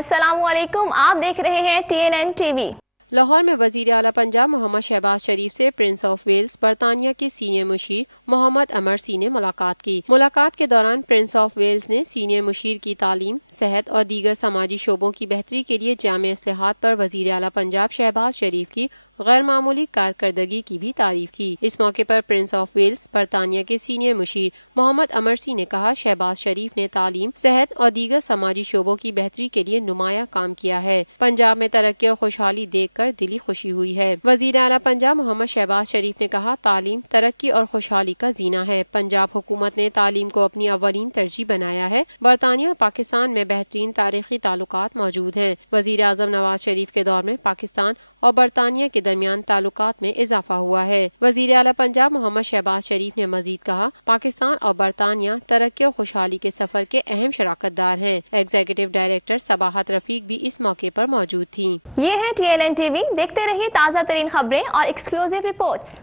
अस्सलामुअलैकुम, आप देख रहे हैं TNN टीवी। लाहौर में वज़ीर आला पंजाब मोहम्मद शहबाज शरीफ से प्रिंस ऑफ वेल्स बरतानिया के सीनियर मुशीर मोहम्मद अमरसी ने मुलाकात की। मुलाकात के दौरान प्रिंस ऑफ वेल्स ने सीनियर मुशीर की तालीम, सेहत और दीगर समाजी शोबों की बेहतरी के लिए जामे इस्लाहात पर वज़ीर आला पंजाब शहबाज शरीफ की गैर मामूली कारकर्दगी की भी तारीफ की। इस मौके पर प्रिंस ऑफ वेल्स बरतानिया के सीनियर मुशीर मोहम्मद अमरसी ने कहा, शहबाज शरीफ ने तालीम, सेहत और दीगर समाजी शोबों की बेहतरी के लिए नुमाया काम किया है। पंजाब में तरक्की और खुशहाली देख कर दिली खुशी हुई है। वज़ीर आला पंजाब मोहम्मद शहबाज शरीफ ने कहा, तालीम तरक्की और खुशहाली का जीना है। पंजाब हुकूमत ने तालीम को अपनी अव्वलीन तरजीह बनाया है। बरतानिया और पाकिस्तान में बेहतरीन तारीखी ताल्लुकात मौजूद हैं। वज़ीर आज़म नवाज शरीफ के दौर में पाकिस्तान और बरतानिया के दरमियान ताल्लुकात में इजाफा हुआ है। वज़ीर आला पंजाब मोहम्मद शहबाज शरीफ ने मजीद कहा, पाकिस्तान और बरतानिया तरक्की और खुशहाली के सफर के अहम शराकतदार हैं। एग्जीक्यूटिव डायरेक्टर सबाहत रफीक भी इस मौके पर मौजूद थी। ये है TNN टीवी, देखते रहिए ताज़ा तरीन खबरें और एक्सक्लूसिव रिपोर्ट्स।